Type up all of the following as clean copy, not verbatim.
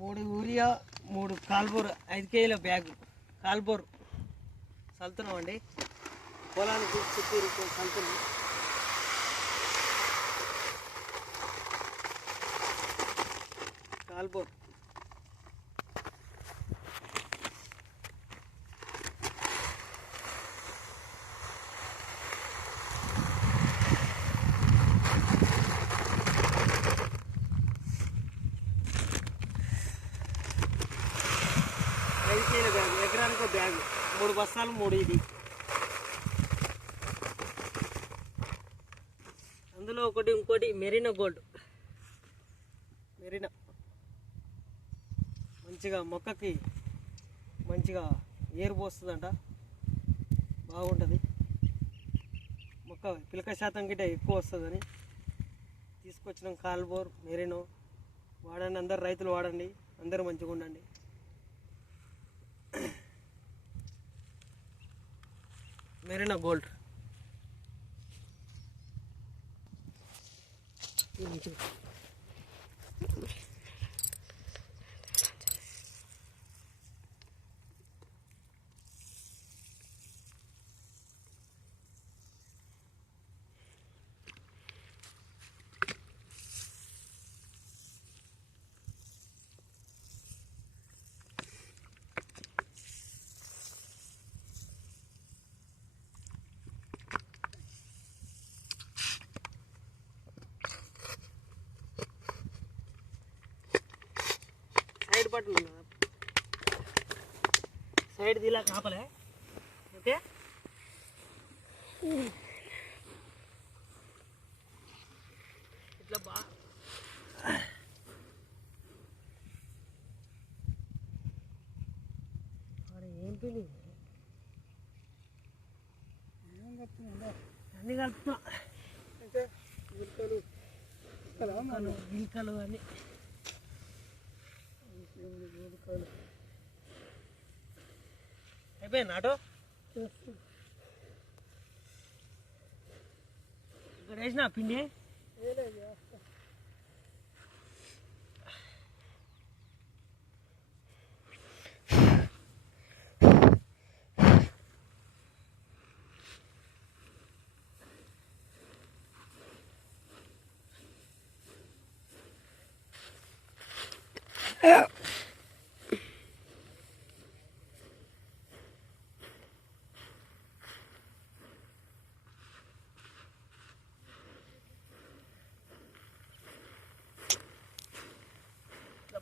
3 urea 3 కాల్బోర్ 5 కేజీల bag కాల్బోర్ చల్లుతున్నాం అండి. పొలానికి చుట్టూ చల్లుతున్నాం. కాల్బోర్ బ్యాగ్ ఎకరానికి బ్యాగ్ 3 బస్తాలు 3 ఇది. అందులో ఇంకోటి మెరీనా గోల్డ్. మెరీనా మంచిగా మొక్కకి మంచిగా ఏరు పోస్తుందంట, బాగుంటుంది. మొక్క పిలక శాతం గిట్ట ఎక్కువ వస్తుందని తీసుకొచ్చినాం. కాల్బోర్ మెరీనో వాడండి, అందరు రైతులు వాడండి, అందరూ మంచిగా ఉండండి. మెరీనా గోల్డ్ సైడ్ బటన్ ఉంది కదా, సైడ్ దిలా కాపలే. ఓకే, ఇట్లా బాగా ఏం పిల్లి అన్నీ కలుపుతున్నా. అంటే గిల్కలు అని అయిపోయింది. ఆటో ఇక్కడ వేసిన పిండి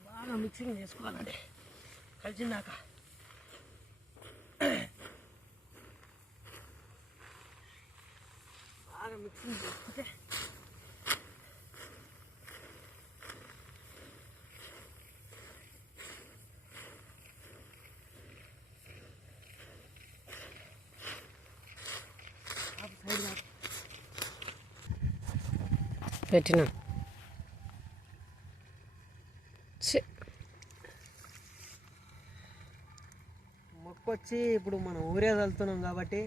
బాగా మిక్సింగ్ చేసుకోవాలండి. కలిసిందాక బాగా మిక్సింగ్ చేసుకుంటే పెట్టినా మొక్కొచ్చి ఇప్పుడు మనం ఊరే చల్లుతున్నాం కాబట్టి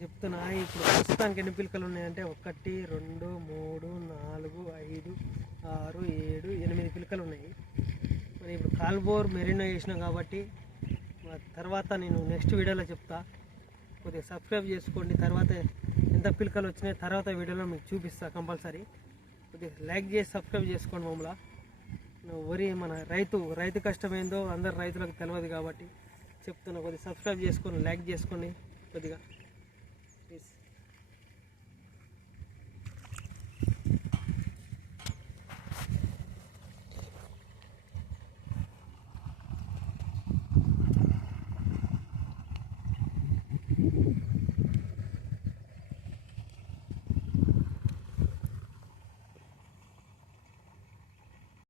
చెప్తున్నా. ఇప్పుడు ప్రస్తుతానికి ఎన్ని పిలకలు ఉన్నాయంటే 1 2 3 4 5 6 7 8 పిలకలు ఉన్నాయి. మరి ఇప్పుడు కాల్బోర్ మెరీనా వేసినాం కాబట్టి తర్వాత నేను నెక్స్ట్ వీడియోలో చెప్తా. కొద్దిగా సబ్స్క్రైబ్ చేసుకోండి. తర్వాత ఎంత పిలకలు వచ్చినాయి తర్వాత వీడియోలో మీకు చూపిస్తా కంపల్సరీ. కొద్దిగా లైక్ చేసి సబ్స్క్రైబ్ చేసుకోండి. మమ్మల్ని వరి మన రైతు కష్టం ఏందో అందరు రైతులకు తెలియదు కాబట్టి చెప్తున్నా. కొద్దిగా సబ్స్క్రైబ్ చేసుకొని లైక్ చేసుకోండి కొద్దిగా ప్లీజ్.